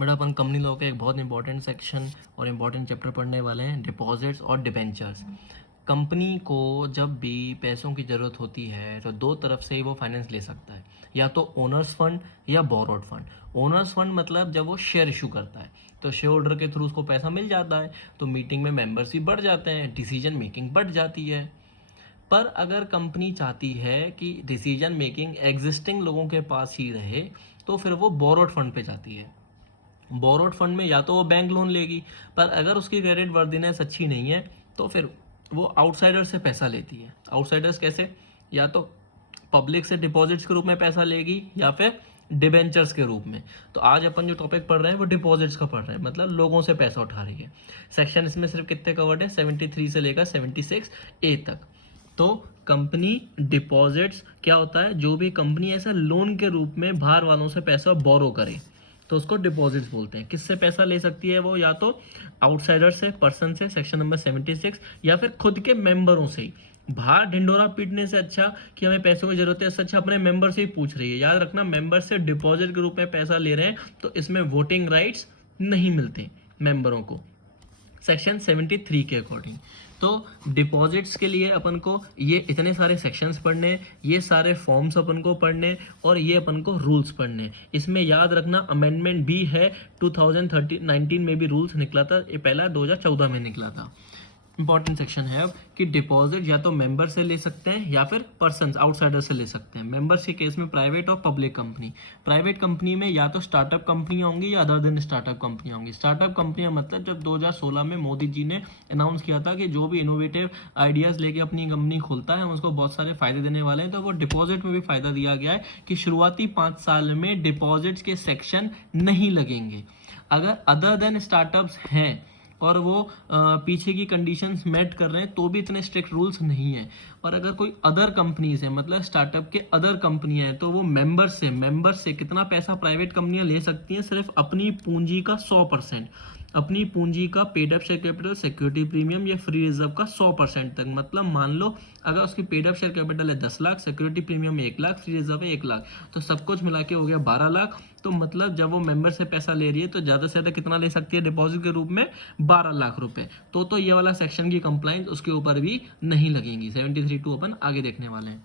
But upon company law का एक बहुत इंपॉर्टेंट सेक्शन और इम्पॉर्टेंट चैप्टर पढ़ने वाले हैं, डिपॉजिट्स और डिबेंचर्स। कंपनी को जब भी पैसों की ज़रूरत होती है तो दो तरफ से ही वो फाइनेंस ले सकता है, या तो ओनर्स फंड या बोरोड फंड। ओनर्स फंड मतलब जब वो शेयर इशू करता है तो शेयर होल्डर के थ्रू उसको पैसा मिल जाता है, तो मीटिंग में मेंबर्स भी बढ़ जाते हैं, डिसीजन मेकिंग बढ़ जाती है। पर अगर कंपनी चाहती है कि डिसीजन मेकिंग एग्जिस्टिंग लोगों के पास ही रहे, तो फिर वो बोरोड फंड पे जाती है। बोरोड फंड में या तो वो बैंक लोन लेगी, पर अगर उसकी क्रेडिट वर्दीनेस अच्छी नहीं है तो फिर वो आउटसाइडर से पैसा लेती है। आउटसाइडर्स कैसे? या तो पब्लिक से डिपॉजिट्स के रूप में पैसा लेगी या फिर डिबेंचर्स के रूप में। तो आज अपन जो टॉपिक पढ़ रहे हैं वो डिपॉजिट्स का पढ़ रहे हैं, मतलब लोगों से पैसा उठा रही है। सेक्शन इसमें सिर्फ कितने कवर्ड है? 73 से लेकर 76A तक। तो कंपनी डिपॉजिट्स क्या होता है? जो भी कंपनी ऐसा लोन के रूप में बाहर वालों से पैसा बोरो करे तो उसको डिपॉजिट्स बोलते हैं। किससे पैसा ले सकती है वो? या तो आउटसाइडर से, पर्सन से, सेक्शन नंबर 76, या फिर खुद के मेंबरों से ही। बाहर ढिंडोरा पीटने से अच्छा कि हमें पैसों की जरूरत है, इससे अच्छा अपने मेंबर से ही पूछ रही है। याद रखना, मेंबर से डिपॉजिट के रूप में पैसा ले रहे हैं तो इसमें वोटिंग राइट्स नहीं मिलते मेंबरों को, सेक्शन 73 के अकॉर्डिंग। तो डिपॉजिट्स के लिए अपन को ये इतने सारे सेक्शंस पढ़ने, ये सारे फॉर्म्स अपन को पढ़ने, और ये अपन को रूल्स पढ़ने। इसमें याद रखना अमेंडमेंट भी है, 2019 में भी रूल्स निकला था, ये पहला 2014 में निकला था। इंपॉर्टेंट सेक्शन है अब कि डिपॉजिट या तो मेंबर से ले सकते हैं या फिर पर्सन्स आउटसाइडर से ले सकते हैं। मेंबर्स के केस में प्राइवेट और पब्लिक कंपनी। प्राइवेट कंपनी में या तो स्टार्टअप कंपनियां होंगी या अदर देन स्टार्टअप कंपनियां होंगी। स्टार्टअप कंपनियां मतलब जब 2016 में मोदी जी ने अनाउंस किया था कि जो भी इनोवेटिव आइडियाज लेके अपनी कंपनी खोलता है हम उसको बहुत सारे फायदे देने वाले हैं, तो वो डिपॉजिट में भी फायदा दिया गया है कि शुरुआती 5 साल में डिपॉजिट्स के सेक्शन नहीं लगेंगे। अगर अदर देन स्टार्टअप्स हैं और वो पीछे की कंडीशंस मेट कर रहे हैं तो भी इतने स्ट्रिक्ट रूल्स नहीं है। और अगर कोई अदर कंपनीज है, मतलब स्टार्टअप के अदर कंपनियां हैं, तो वो मेंबर्स से कितना पैसा प्राइवेट कंपनियां ले सकती हैं? सिर्फ अपनी पूंजी का 100%, अपनी पूंजी का paid up share capital, security premium या फ्री रिजर्व का 100% तक। मतलब मान लो अगर उसकी पेड अप शेयर कैपिटल है 10 लाख, सिक्योरिटी प्रीमियम है 1 लाख, फ्री रिजर्व है 1 लाख, तो सब कुछ मिला के हो गया 12 लाख। तो मतलब जब वो मेंबर से पैसा ले रही है तो ज़्यादा से ज़्यादा कितना ले सकती है डिपॉजिट के रूप में? 12 लाख रुपए। तो ये वाला सेक्शन की कंप्लाइंस उसके ऊपर भी नहीं लगेंगी। 73(2) अपन आगे देखने वाले हैं।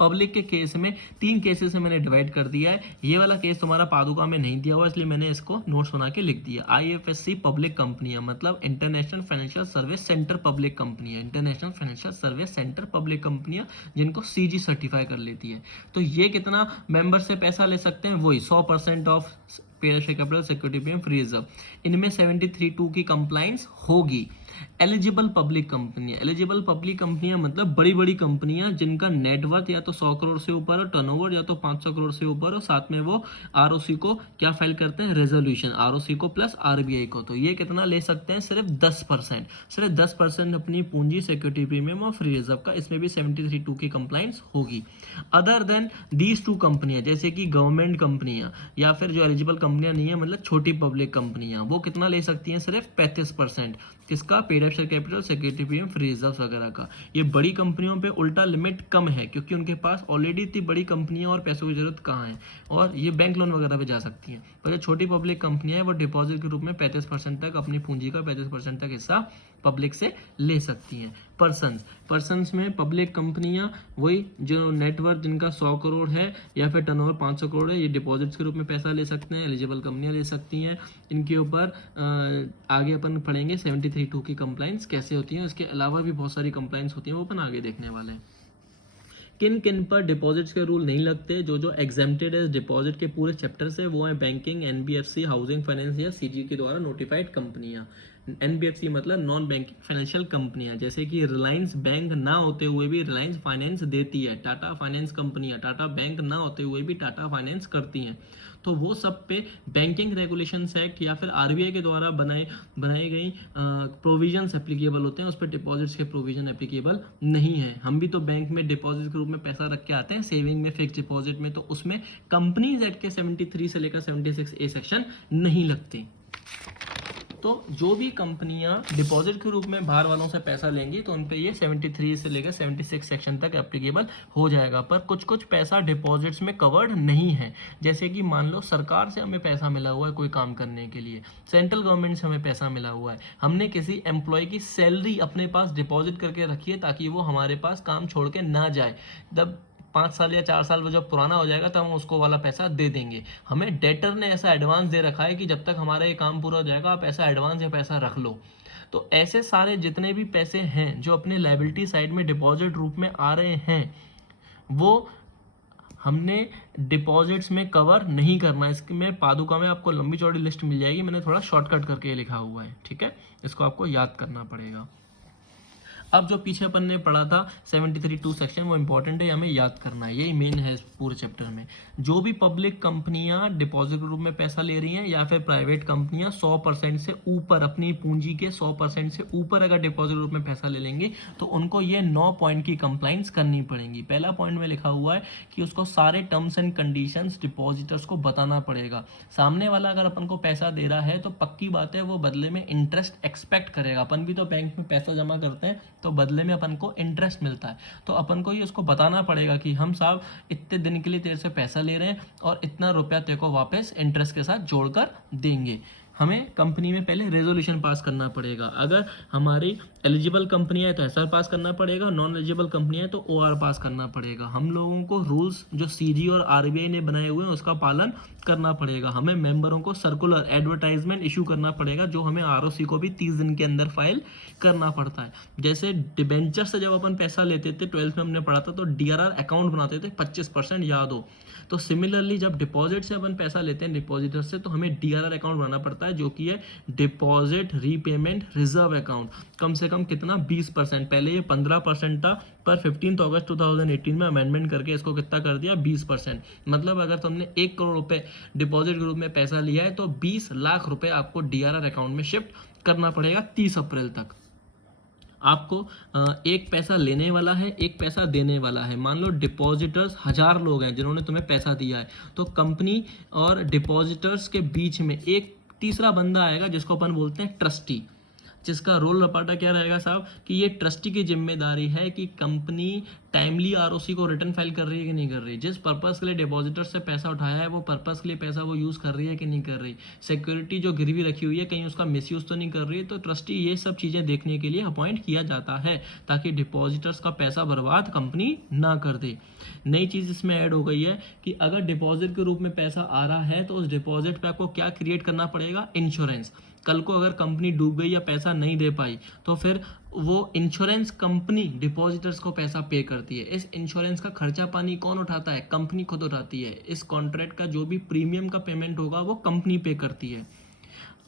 पब्लिक के केस में 3 केसेस में मैंने डिवाइड कर दिया है। ये वाला केस तुम्हारा पादुका में नहीं दिया हुआ, इसलिए मैंने इसको नोट्स बना के लिख दिया। IFSC पब्लिक कंपनियां मतलब international financial service centre public कंपनियां, international financial service centre public कंपनियां जिनको CG सर्टिफाई कर लेती है। तो ये कितना मेंबर से पैसा ले सकते हैं? वही 100% of pair share capital, security premium, free reserve. इनमें 73(2) की कंप्लाइंस होगी। एलिजिबल पब्लिक कंपनियां मतलब बड़ी बड़ी कंपनियां जिनका नेटवर्थ या तो 100 करोड़ से ऊपर हो, टर्नओवर या तो 500 करोड़ से ऊपर हो, साथ में वो ROC को क्या फाइल करते हैं? रेजोल्यूशन, ROC को प्लस RBI को। तो ये कितना ले सकते हैं? सिर्फ 10%, सिर्फ 10% अपनी पूंजी, सिक्योरिटी प्रीमियम और फ्री रिजर्व का। इसमें भी 73(2) की कंप्लाइंस होगी। अदर देन दीज 2 कंपनियां, जैसे कि गवर्नमेंट कंपनियां या फिर जो एलिजिबल कंपनियां नहीं है मतलब छोटी पब्लिक कंपनियां, वो कितना ले सकती हैं? सिर्फ 35%। किसका? Paid up share capital, security premium, free reserve वगैरह का। ये बड़ी कंपनियों पे उल्टा लिमिट कम है क्योंकि उनके पास ऑलरेडी इतनी बड़ी कंपनियां और पैसों की जरूरत कहाँ है, और ये बैंक लोन वगैरह पे जा सकती हैं। पर जो छोटी पब्लिक कंपनियां है वो डिपॉजिट के रूप में 35% तक अपनी पूंजी का 35% तक हिस्सा पब्लिक से ले सकती हैं। पर्सन्स में पब्लिक कंपनियां वही जो नेटवर्थ जिनका 100 करोड़ है या फिर टर्नओवर 500 करोड़ है, ये डिपॉजिट्स के रूप में पैसा ले सकते हैं। एलिजिबल कंपनियां ले सकती हैं। इनके ऊपर आगे अपन पढ़ेंगे 73(2) की कंप्लाइंस कैसे होती है। इसके अलावा भी बहुत सारी कंप्लाइंस होती हैं, वो अपन आगे देखने वाले हैं। किन किन पर डिपॉजिट्स के रूल नहीं लगते? जो एग्जेम्प्टेड है डिपॉजिट के पूरे चैप्टर से, वो है बैंकिंग, NBFC, हाउसिंग फाइनेंस या CG के द्वारा नोटिफाइड कंपनियां। NBFC मतलब नॉन बैंकिंग फाइनेंशियल कंपनियां, जैसे कि रिलायंस बैंक ना होते हुए भी रिलायंस फाइनेंस देती है, टाटा फाइनेंस कंपनियां, टाटा बैंक ना होते हुए भी टाटा फाइनेंस करती हैं। तो वो सब पे बैंकिंग रेगुलेशंस एक्ट या फिर RBI के द्वारा बनाई गई प्रोविजंस एप्लीकेबल होते हैं, उस पर डिपॉजिट्स के प्रोविजन एप्लीकेबल नहीं है। हम भी तो बैंक में डिपॉजिट के रूप में पैसा रख के आते हैं, सेविंग में, फिक्स डिपॉजिट में, तो उसमें कंपनीज एक्ट के 73 से लेकर 76A सेक्शन नहीं लगते। तो जो भी कंपनियां डिपॉजिट के रूप में बाहर वालों से पैसा लेंगी तो उन पे ये 73 से लेकर 76 सेक्शन तक एप्लीकेबल हो जाएगा। पर कुछ कुछ पैसा डिपॉजिट्स में कवर्ड नहीं है। जैसे कि मान लो सरकार से हमें पैसा मिला हुआ है कोई काम करने के लिए, सेंट्रल गवर्नमेंट से हमें पैसा मिला हुआ है, हमने किसी एम्प्लॉय की सैलरी अपने पास डिपॉजिट करके रखी है ताकि वो हमारे पास काम छोड़ के ना जाए। जब 5 साल या 4 साल वो जब पुराना हो जाएगा तब हम उसको वाला पैसा दे देंगे। हमें डेटर ने ऐसा एडवांस दे रखा है कि जब तक हमारा ये काम पूरा हो जाएगा आप ऐसा एडवांस या पैसा रख लो। तो ऐसे सारे जितने भी पैसे हैं जो अपने लायबिलिटी साइड में डिपॉजिट रूप में आ रहे हैं वो हमने डिपॉजिट्स में कवर नहीं करना। इसमें पादुका में आपको लंबी चौड़ी लिस्ट मिल जाएगी, मैंने थोड़ा शॉर्टकट करके लिखा हुआ है, ठीक है, इसको आपको याद करना पड़ेगा। अब जो पीछे अपन ने पढ़ा था 73(2) सेक्शन वो इंपॉर्टेंट है, हमें याद करना है, यही मेन है इस पूरे चैप्टर में। जो भी पब्लिक कंपनियां डिपॉजिट के रूप में पैसा ले रही हैं या फिर प्राइवेट कंपनियां 100% से ऊपर अपनी पूंजी के 100% से ऊपर अगर डिपॉजिट के रूप में पैसा ले लेंगे तो उनको ये 9 पॉइंट की कंप्लाइंस करनी पड़ेगी। पहला पॉइंट में लिखा हुआ है कि उसको सारे टर्म्स एंड कंडीशंस डिपॉजिटर्स को बताना पड़ेगा। सामने वाला अगर अपन को पैसा दे रहा है तो पक्की बात है वो बदले में इंटरेस्ट एक्सपेक्ट करेगा। अपन भी तो बैंक में पैसा जमा करते हैं तो बदले में अपन को इंटरेस्ट मिलता है, तो अपन को ये उसको बताना पड़ेगा कि हम साहब इतने दिन के लिए तेरे से पैसा ले रहे हैं और इतना रुपया तेरे को वापस इंटरेस्ट के साथ जोड़कर देंगे। हमें कंपनी में पहले रेजोल्यूशन पास करना पड़ेगा। अगर हमारी एलिजिबल कंपनी है तो एसआर पास करना पड़ेगा, नॉन एलिजिबल कंपनी है तो ओआर पास करना पड़ेगा। हम लोगों को रूल्स जो सीजी और आरबीआई ने बनाए हुए हैं उसका पालन करना पड़ेगा। हमें मेंबरों को सर्कुलर एडवर्टाइजमेंट इशू करना पड़ेगा जो हमें आरओसी को भी 30 दिन के अंदर फाइल करना पड़ता है। जैसे डिबेंचर से जब अपन पैसा लेते थे 12th में हमने पढ़ा था तो डीआरआर अकाउंट बनाते थे 25%, याद हो। तो सिमिलरली जब डिपॉजिट से अपन पैसा लेते हैं डिपॉजिटर से तो हमें डीआरआर अकाउंट बनाना पड़ता है जो कि है डिपॉजिट रीपेमेंट रिजर्व अकाउंट। कम से कम कितना 20%, पहले ये 15% था पर 15 अगस्त 2018 में अमेंडमेंट करके इसको कितना कर दिया 20%। मतलब अगर तुमने 1 करोड़ रुपए डिपॉजिट के रूप में पैसा लिया है तो 20 लाख रुपए आपको डीआरआर अकाउंट में शिफ्ट करना पड़ेगा 30 अप्रैल तक। आपको एक पैसा लेने वाला है एक पैसा देने वाला है। मान लो डिपॉजिटर्स 1000 लोग हैं जिन्होंने तुम्हें पैसा दिया है तो कंपनी और डिपॉजिटर्स के बीच में एक तीसरा बंदा आएगा जिसको अपन बोलते हैं ट्रस्टी, जिसका रोल रपाटा क्या रहेगा साहब कि ये ट्रस्टी की जिम्मेदारी है कि कंपनी टाइमली आरओसी को रिटर्न फाइल कर रही है कि नहीं कर रही, जिस पर्पस के लिए डिपॉजिटर से पैसा उठाया है वो पर्पस के लिए पैसा वो यूज़ कर रही है कि नहीं कर रही, सिक्योरिटी जो गिरवी रखी हुई है कहीं उसका मिसयूज़ तो नहीं कर रही है। तो ट्रस्टी ये सब चीज़ें देखने के लिए अपॉइंट किया जाता है ताकि डिपॉजिटर्स का पैसा बर्बाद कंपनी ना कर दे। नई चीज़ इसमें ऐड हो गई है कि अगर डिपॉजिट के रूप में पैसा आ रहा है तो उस डिपॉजिट पे आपको क्या क्रिएट करना पड़ेगा, इंश्योरेंस। कल को अगर कंपनी डूब गई या पैसा नहीं दे पाई तो फिर वो इंश्योरेंस कंपनी डिपॉजिटर्स को पैसा पे करती है। इस इंश्योरेंस का खर्चा पानी कौन उठाता है, कंपनी खुद उठाती है। इस कॉन्ट्रैक्ट का जो भी प्रीमियम का पेमेंट होगा वो कंपनी पे करती है।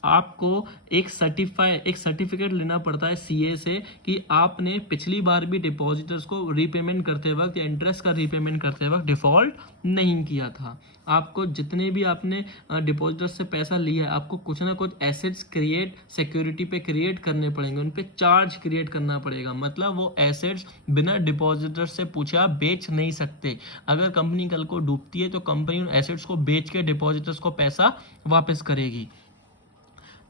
आपको एक सर्टिफिकेट लेना पड़ता है सीए से कि आपने पिछली बार भी डिपॉजिटर्स को रीपेमेंट करते वक्त या इंटरेस्ट का रीपेमेंट करते वक्त डिफॉल्ट नहीं किया था। आपको जितने भी आपने डिपॉजिटर्स से पैसा लिया है आपको कुछ ना कुछ एसेट्स क्रिएट सिक्योरिटी पे क्रिएट करने पड़ेंगे, उन पे चार्ज क्रिएट करना पड़ेगा। मतलब वो एसेट्स बिना डिपॉजिटर्स से पूछे आप बेच नहीं सकते। अगर कंपनी कल को डूबती है तो कंपनी उन एसेट्स को बेच के डिपॉजिटर्स को पैसा वापस करेगी।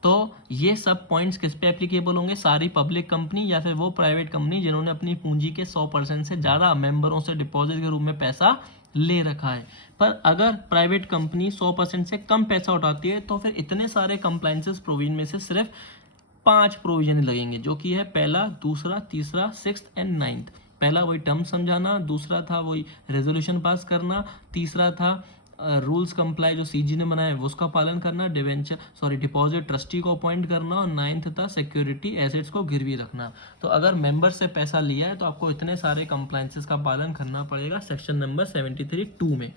तो ये सब पॉइंट्स किस पे एप्लीकेबल होंगे, सारी पब्लिक कंपनी या फिर वो प्राइवेट कंपनी जिन्होंने अपनी पूंजी के 100% से ज़्यादा मेंबरों से डिपॉजिट के रूप में पैसा ले रखा है। पर अगर प्राइवेट कंपनी 100% से कम पैसा उठाती है तो फिर इतने सारे कंप्लाइंसेस प्रोविजन में से सिर्फ 5 प्रोविजन लगेंगे जो कि है पहला, दूसरा, तीसरा, 6th एंड 9th। पहला वही टर्म समझाना, दूसरा था वही रेजोल्यूशन पास करना, तीसरा था रूल्स कंप्लाई जो सीजी ने बनाया है उसका पालन करना, डिपॉजिट ट्रस्टी को अपॉइंट करना, और 9th था सिक्योरिटी एसेट्स को गिरवी रखना। तो अगर मेंबर से पैसा लिया है तो आपको इतने सारे कंप्लाइंसेस का पालन करना पड़ेगा सेक्शन नंबर 73(2) में।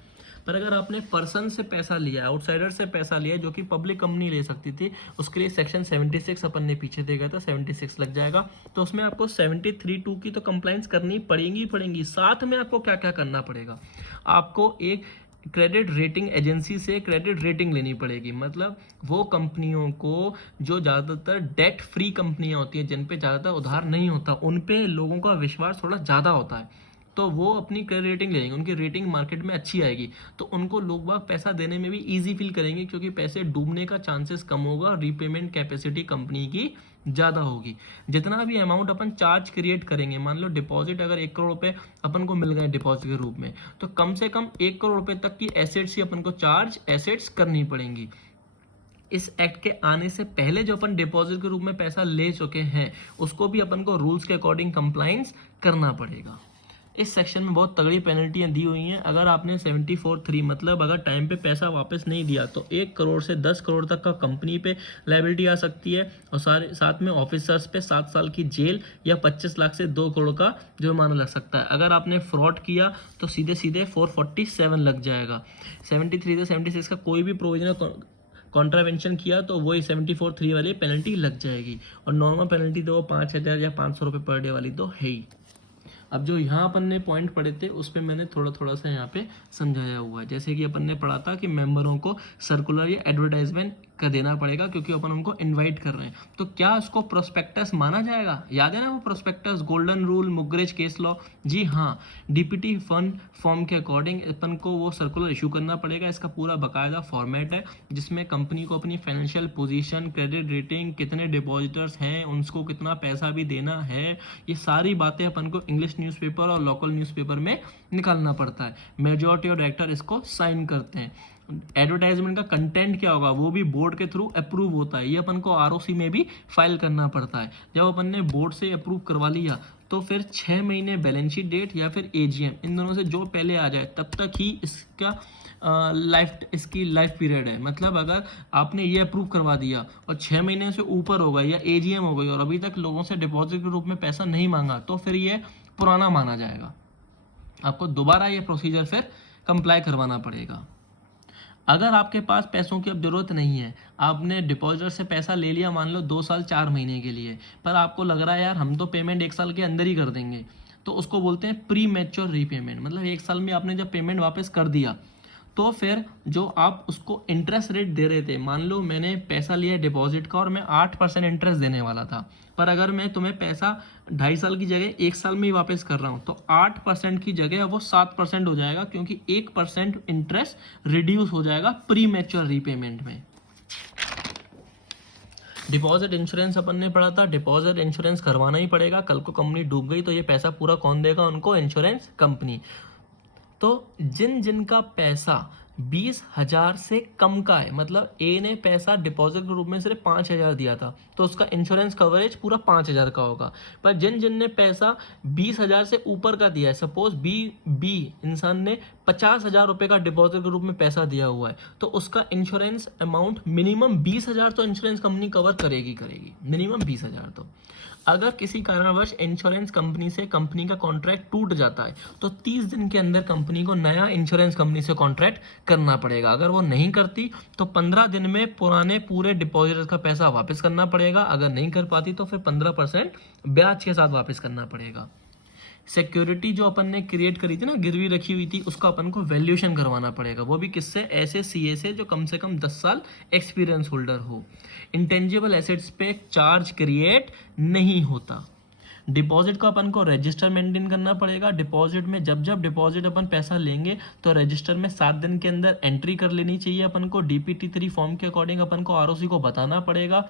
पर अगर आपने पर्सन से पैसा लिया, आउटसाइडर से पैसा लिया जो कि पब्लिक कंपनी ले सकती थी, उसके लिए सेक्शन 76 अपन ने पीछे देखा था 76 लग जाएगा। तो उसमें आपको 73(2) की तो कंप्लाइंस करनी पड़ेंगी। साथ में आपको क्या क्या करना पड़ेगा, आपको एक क्रेडिट रेटिंग एजेंसी से क्रेडिट रेटिंग लेनी पड़ेगी। मतलब वो कंपनियों को जो ज़्यादातर डेट फ्री कंपनियां होती हैं जिन पे ज़्यादातर उधार नहीं होता उन पे लोगों का विश्वास थोड़ा ज़्यादा होता है। तो वो अपनी क्रेडिट रेटिंग ले लेंगे, उनकी रेटिंग मार्केट में अच्छी आएगी, तो उनको लोग बाग पैसा देने में भी ईजी फील करेंगे, क्योंकि पैसे डूबने का चांसेस कम होगा, रीपेमेंट कैपेसिटी कंपनी की ज़्यादा होगी। जितना भी अमाउंट अपन चार्ज क्रिएट करेंगे, मान लो डिपॉजिट अगर 1 करोड़ रुपए अपन को मिल गए डिपॉजिट के रूप में, तो कम से कम 1 करोड़ रुपए तक की एसेट्स ही अपन को चार्ज एसेट्स करनी पड़ेंगी। इस एक्ट के आने से पहले जो अपन डिपॉजिट के रूप में पैसा ले चुके हैं, उसको भी अपन को रूल्स के अकॉर्डिंग कंप्लाइंस करना पड़ेगा। इस सेक्शन में बहुत तगड़ी पेनल्टियां दी हुई हैं। अगर आपने 74(3 मतलब अगर टाइम पे पैसा वापस नहीं दिया, तो 1 करोड़ से 10 करोड़ तक का कंपनी पे लायबिलिटी आ सकती है, और साथ में ऑफिसर्स पे 7 साल की जेल या 25 लाख से 2 करोड़ का जुर्माना लग सकता है। अगर आपने फ्रॉड किया तो सीधे सीधे 447 लग जाएगा। 73 से 76 का कोई भी प्रोविजनल कॉन्ट्रावेंशन किया तो वही 74(3 वाली पेनल्टी लग जाएगी, और नॉर्मल पेनल्टी तो वो 5,000 या 500 रुपये पर डे वाली तो है ही। अब जो यहाँ अपन ने पॉइंट पढ़े थे उस पर मैंने थोड़ा सा यहाँ पे समझाया हुआ है। जैसे कि अपन ने पढ़ा था कि मेंबरों को सर्कुलर या एडवर्टाइजमेंट का देना पड़ेगा, क्योंकि अपन उनको इनवाइट कर रहे हैं। तो क्या उसको प्रोस्पेक्टस माना जाएगा? याद है ना वो प्रोस्पेक्टस, गोल्डन रूल, मुगरेज केस लॉ। जी हाँ, डीपीटी फंड फॉर्म के अकॉर्डिंग अपन को वो सर्कुलर इशू करना पड़ेगा। इसका पूरा बाकायदा फॉर्मेट है, जिसमें कंपनी को अपनी फाइनेंशियल पोजीशन, क्रेडिट रेटिंग, कितने डिपॉजिटर्स हैं, उनको कितना पैसा भी देना है, ये सारी बातें अपन को इंग्लिश न्यूज़पेपर और लोकल न्यूज़पेपर में निकालना पड़ता है। मेजॉरिटी और डायरेक्टर इसको साइन करते हैं। एडवर्टाइजमेंट का कंटेंट क्या होगा वो भी बोर्ड के थ्रू अप्रूव होता है, ये अपन को आरओसी में भी फाइल करना पड़ता है। जब अपन ने बोर्ड से अप्रूव करवा लिया तो फिर 6 महीने बैलेंस शीट डेट या फिर एजीएम, इन दोनों से जो पहले आ जाए तब तक ही इसकी लाइफ पीरियड है। मतलब अगर आपने ये अप्रूव करवा दिया और 6 महीने से ऊपर हो गई या एजीएम हो गई और अभी तक लोगों से डिपॉजिट के रूप में पैसा नहीं मांगा, तो फिर ये पुराना माना जाएगा। आपको दोबारा ये प्रोसीजर फिर कंप्लाई करवाना पड़ेगा। अगर आपके पास पैसों की अब ज़रूरत नहीं है, आपने डिपॉजिटर से पैसा ले लिया मान लो 2 साल 4 महीने के लिए, पर आपको लग रहा है यार हम तो पेमेंट 1 साल के अंदर ही कर देंगे, तो उसको बोलते हैं प्री मैच्योर रीपेमेंट। मतलब 1 साल में आपने जब पेमेंट वापस कर दिया, तो फिर जो आप उसको इंटरेस्ट रेट दे रहे थे, मान लो मैंने पैसा लिया डिपॉजिट का और मैं 8% इंटरेस्ट देने वाला था, पर अगर मैं तुम्हें पैसा 2.5 साल की जगह 1 साल में ही वापस कर रहा हूँ, तो 8% की जगह वो 7% हो जाएगा, क्योंकि 1% इंटरेस्ट रिड्यूस हो जाएगा प्री मैच्योर रीपेमेंट में। डिपॉजिट इंश्योरेंस अपन ने पढ़ा था, डिपॉजिट इंश्योरेंस करवाना ही पड़ेगा। कल को कंपनी डूब गई तो ये पैसा पूरा कौन देगा? उनको इंश्योरेंस कंपनी। तो जिन का पैसा 20,000 से कम का है, मतलब ए ने पैसा डिपॉजिट के रूप में सिर्फ 5,000 दिया था, तो उसका इंश्योरेंस कवरेज पूरा 5,000 का होगा। पर जिन ने पैसा 20,000 से ऊपर का दिया है, सपोज बी इंसान ने 50,000 रुपये का डिपॉजिट के रूप में पैसा दिया हुआ है, तो उसका इंश्योरेंस अमाउंट मिनिमम 20,000 तो इंश्योरेंस कंपनी कवर करेगी मिनिमम 20,000। तो अगर किसी कारणवश इंश्योरेंस कंपनी से कंपनी का कॉन्ट्रैक्ट टूट जाता है, तो 30 दिन के अंदर कंपनी को नया इंश्योरेंस कंपनी से कॉन्ट्रैक्ट करना पड़ेगा। अगर वो नहीं करती तो 15 दिन में पुराने पूरे डिपॉजिटर का पैसा वापस करना पड़ेगा। अगर नहीं कर पाती तो फिर 15% ब्याज के साथ वापस करना पड़ेगा। सिक्योरिटी जो अपन ने क्रिएट करी थी ना, गिरवी रखी हुई थी, उसका अपन को वैल्यूएशन करवाना पड़ेगा। वो भी किससे? ऐसे सीए से जो कम से कम 10 साल एक्सपीरियंस होल्डर हो। इंटेंजिबल एसेट्स पे चार्ज क्रिएट नहीं होता। डिपॉजिट को अपन को रजिस्टर मेंटेन करना पड़ेगा। डिपॉजिट में जब डिपॉजिट अपन पैसा लेंगे तो रजिस्टर में 7 दिन के अंदर एंट्री कर लेनी चाहिए अपन को। डीपीटी 3 फॉर्म के अकॉर्डिंग अपन को आरओसी को बताना पड़ेगा।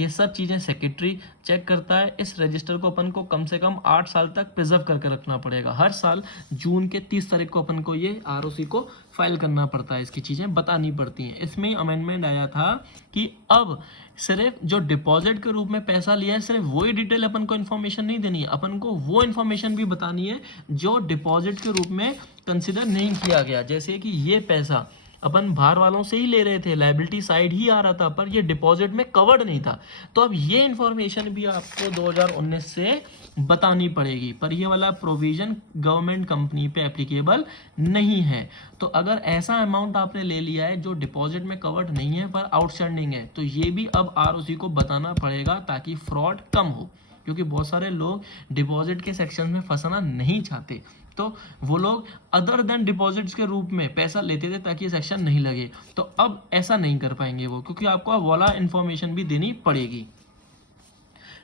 ये सब चीज़ें सेक्रेटरी चेक करता है। इस रजिस्टर को अपन को कम से कम 8 साल तक प्रिजर्व करके रखना पड़ेगा। हर साल जून के 30 तारीख को अपन को ये आरओसी को फाइल करना पड़ता है, इसकी चीज़ें बतानी पड़ती हैं। इसमें अमेंडमेंट आया था कि अब सिर्फ जो डिपॉजिट के रूप में पैसा लिया है, सिर्फ वही डिटेल अपन को इन्फॉर्मेशन नहीं देनी है, अपन को वो इन्फॉर्मेशन भी बतानी है जो डिपॉजिट के रूप में कंसिडर नहीं किया गया। जैसे कि ये पैसा अपन बाहर वालों से ही ले रहे थे, लायबिलिटी साइड ही आ रहा था, पर ये डिपॉजिट में कवर्ड नहीं था, तो अब ये इन्फॉर्मेशन भी आपको 2019 से बतानी पड़ेगी। पर ये वाला प्रोविजन गवर्नमेंट कंपनी पे एप्लीकेबल नहीं है। तो अगर ऐसा अमाउंट आपने ले लिया है जो डिपॉजिट में कवर्ड नहीं है पर आउटस्टैंडिंग है, तो ये भी अब आरओसी को बताना पड़ेगा, ताकि फ्रॉड कम हो। क्योंकि बहुत सारे लोग डिपॉजिट के सेक्शन में फंसना नहीं चाहते, तो वो लोग अदर देन डिपॉजिट्स के रूप में पैसा लेते थे ताकि सेक्शन नहीं लगे। तो अब ऐसा नहीं कर पाएंगे वो, क्योंकि आपको अब वाला इन्फॉर्मेशन भी देनी पड़ेगी।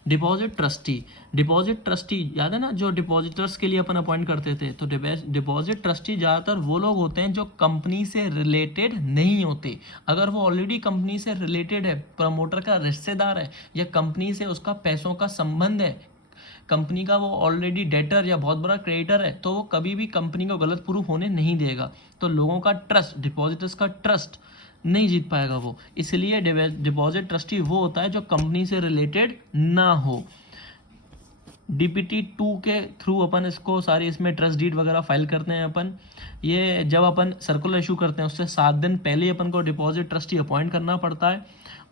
डिपॉजिट ट्रस्टी याद है ना, जो डिपॉजिटर्स के लिए अपन अपॉइंट करते थे, तो डिपॉजिट ट्रस्टी ज़्यादातर वो लोग होते हैं जो कंपनी से रिलेटेड नहीं होते। अगर वो ऑलरेडी कंपनी से रिलेटेड है, प्रमोटर का रिश्तेदार है, या कंपनी से उसका पैसों का संबंध है, कंपनी का वो ऑलरेडी डेटर या बहुत बड़ा क्रेडिटर है, तो वो कभी भी कंपनी को गलत प्रूफ होने नहीं देगा। तो लोगों का ट्रस्ट, डिपॉजिटर्स का ट्रस्ट नहीं जीत पाएगा वो। इसलिए डिपॉजिट ट्रस्टी वो होता है जो कंपनी से रिलेटेड ना हो। DPT 2 के थ्रू अपन इसको सारी इसमें ट्रस्ट डीड वगैरह फाइल करते हैं अपन। ये जब अपन सर्कुलर इशू करते हैं उससे 7 दिन पहले अपन को डिपॉजिट ट्रस्टी अपॉइंट करना पड़ता है।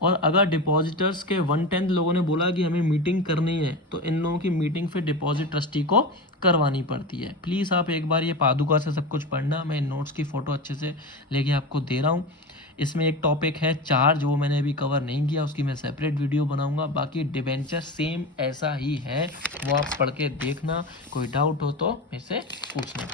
और अगर डिपॉजिटर्स के 1/10 लोगों ने बोला कि हमें मीटिंग करनी है, तो इन लोगों की मीटिंग फिर डिपॉजिट ट्रस्टी को करवानी पड़ती है। प्लीज़ आप एक बार ये पादुका से सब कुछ पढ़ना, मैं नोट्स की फ़ोटो अच्छे से लेके आपको दे रहा हूँ। इसमें एक टॉपिक है चार्ज, वो मैंने अभी कवर नहीं किया, उसकी मैं सेपरेट वीडियो बनाऊंगा। बाकी डिवेंचर सेम ऐसा ही है, वो आप पढ़ के देखना। कोई डाउट हो तो मेरे से पूछना।